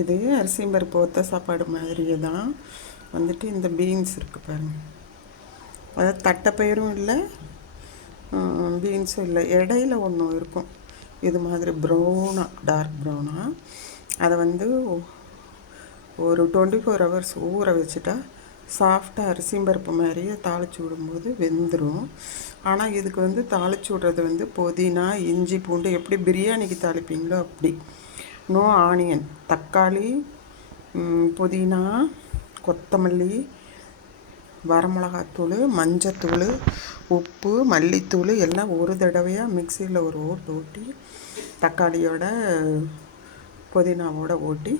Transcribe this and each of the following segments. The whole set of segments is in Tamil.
இது அரிசியும் பருப்பு ஒத்த சாப்பாடு மாதிரியே தான் வந்துட்டு இந்த பீன்ஸ் இருக்குது பாருங்கள். அதாவது தட்டைப்பயிரும் இல்லை, பீன்ஸும் இல்லை, இடையில ஒன்று இருக்கும் இது மாதிரி ப்ரௌனாக, டார்க் ப்ரௌனாக. அதை வந்து ஒரு 24 ஹவர்ஸ் ஊற வச்சுட்டா சாஃப்டாக அரிசியும் பருப்பு மாதிரியே தாளித்து விடும்போது வெந்துடும். ஆனால் இதுக்கு வந்து தாளித்து விட்றது வந்து புதினா, இஞ்சி, பூண்டு எப்படி பிரியாணிக்கு தாளிப்பீங்களோ அப்படி. நோ ஆனியன், தக்காளி, புதினா, கொத்தமல்லி, வரமிளகாத்தூள், மஞ்சத்தூள், உப்பு, மல்லித்தூள் எல்லாம் ஒரு தடவையாக மிக்சியில் ஒரு ஓட்டு ஓட்டி தக்காளியோட புதினாவோட ஓட்டி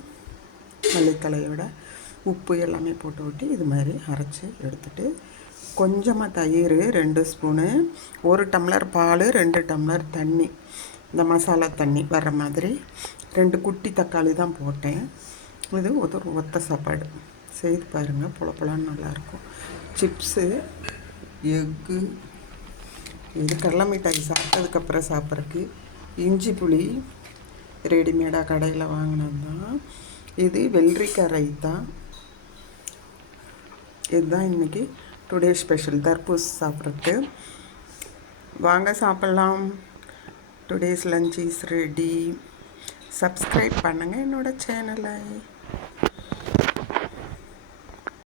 மல்லித்தலையோட உப்பு எல்லாமே போட்டு ஓட்டி இது மாதிரி அரைச்சி எடுத்துகிட்டு கொஞ்சமாக தயிர் 2 ஸ்பூனு, 1 டம்ளர் பால், 2 டம்ளர் தண்ணி, இந்த மசாலா தண்ணி வர்ற மாதிரி 2 குட்டி தக்காளி தான் போட்டேன். இது ஒரு ஒத்த சாப்பாடு செய்து பாருங்கள், புலப்பலான்னு நல்லாயிருக்கும். சிப்ஸு, எக்கு, இது கடலை மிட்டாய் சாப்பிட்டதுக்கப்புறம் சாப்பிட்றதுக்கு. இஞ்சி புளி ரெடிமேடாக கடையில் வாங்கினது தான். இது வெள்ளரிக்காய் ரைத்தா. இதுதான் இன்றைக்கி டுடே ஸ்பெஷல், தர்பூஸ் சாப்பிட்றதுக்கு. வாங்க சாப்பிட்லாம். Today's lunch is ready. Subscribe பண்ணுங்கள் என்னோடய சேனலை.